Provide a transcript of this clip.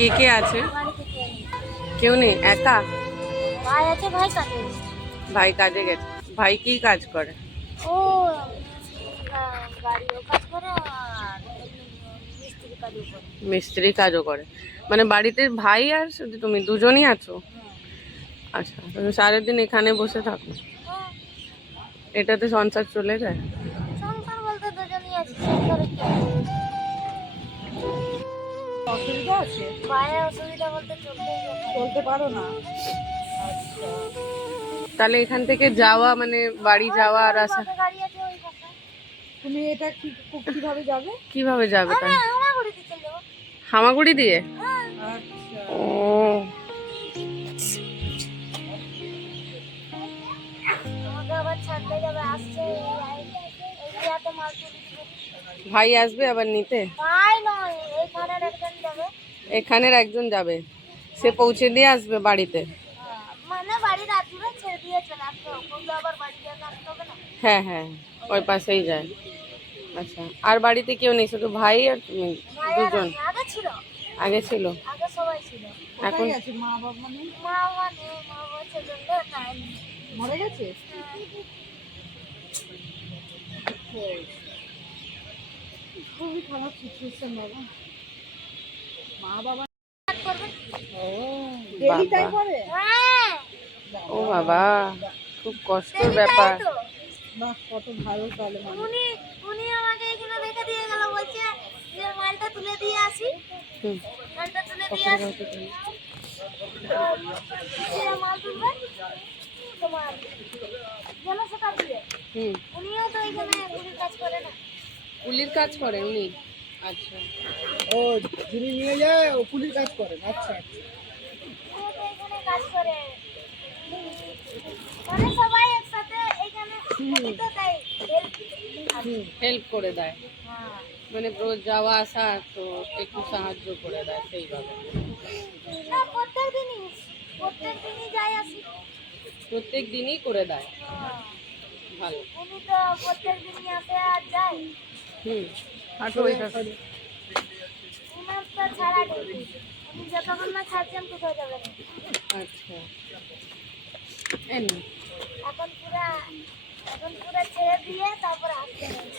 কে কে আছে? বাড়িতে কেউ নেই। কেউ নেই, একা? ভাই আছে, ভাই কাজে গেছে। ভাই কাজে গেছে। ভাই কি কাজ করে? ও গাড়িও কাজ করে আর এমনি মিস্ত্রি কাজও করে। মিস্ত্রি কাজও করে। মানে বাড়িতে ভাই আর শুধু তুমি দুজনই আছো? হ্যাঁ। আচ্ছা, তুমি সারাদিন এখানে বসে থাকো? হ্যাঁ, এটাতে সংসার চলে যায়? সংসার বলতে দুজনই আছি, সংসারে কি আছে? অসুবিধা আছে? পায়ে অসুবিধা বলতে চলতে পারো না? তাহলে এখান থেকে যাওয়া মানে বাড়ি যাওয়া আর আসা গাড়ি আছে ওই পাশে। তুমি এটা কিভাবে যাবে? কিভাবে যাবে তাহলে? আমরা ঘুরিতে চলে যাবো। হামাগুড়ি দিয়ে? হ্যাঁ। আচ্ছা। ও, তোমাকে আবার ছাড়তে যাবে, আসছে এইটাতে মাল তুলে দিবে। ভাই আসবে আবার নিতে? ভাই নয়, এইখানের একজন যাবে। এখানের একজন যাবে, সে পৌঁছে দিয়ে আসবে বাড়িতে? মানে বাড়ির আতুরে ছেড়ে দিয়ে চলে আসতে হবে, কিন্তু আবার বাড়ি গিয়ে আসতে হবে না। হ্যাঁ হ্যাঁ, ওই পাশেই যায়। আচ্ছা, আর বাড়িতে কেউ নেই, শুধু ভাই আর তুমি ভাই আর দুজন? আমি। আগে ছিল, আগে ছিল, আগে সবাই ছিল। এখন? কোথায় গেছে মা বাবা? নেই? মা বাবা নেই, মা বাবা ছেলে নাই। মরে গেছে? খুবই খারাপ সিচুয়েশন বাবা। মা বাবা ও ডেলি তাই বাবা। করে? হ্যাঁ, ও বাবা, খুব কষ্টের ব্যাপার। তো বাহ, কত ভালো তাহলে মানে। উনি উনি আমাকে এখানে রেখে দিয়ে গেল, বলছে যে মালটা তুলে দিয়ে আসি। হুম, মালটা তুলে দিয়ে আসি, যে মাল তুলবে তোমার গেল সেটা দিয়ে। হুম। উনিও তো এখানে কুড়ি কাজ করে না। কুলির কাজ করে উনি? আচ্ছা। ও, যিনি নিয়ে যায় ও পুলিশ কাজ করেন? আচ্ছা আচ্ছা। উনিও তো এখানে কাজ করে, মানে সবাই একসাথে এখানে তো দেয় help। হেল্প করে দেয়, হ্যাঁ। মানে রোজ যাওয়া আসা তো একটু সাহায্য করে দেয় সেইভাবে? না, প্রত্যেক দিনই যাই আসি। প্রত্যেক দিনই করে দেয়? হ্যাঁ। ভালো। উনি তো প্রত্যেক দিনই আসে আর যায়। হুম। উনার তো ছাড়া নেই, উনি যতক্ষণ না ছাড়ছেন কোথাও যাবেন না। আচ্ছা, এই নাও। এখন পুরা ছেড়ে দিয়ে তারপরে আসতে হবে।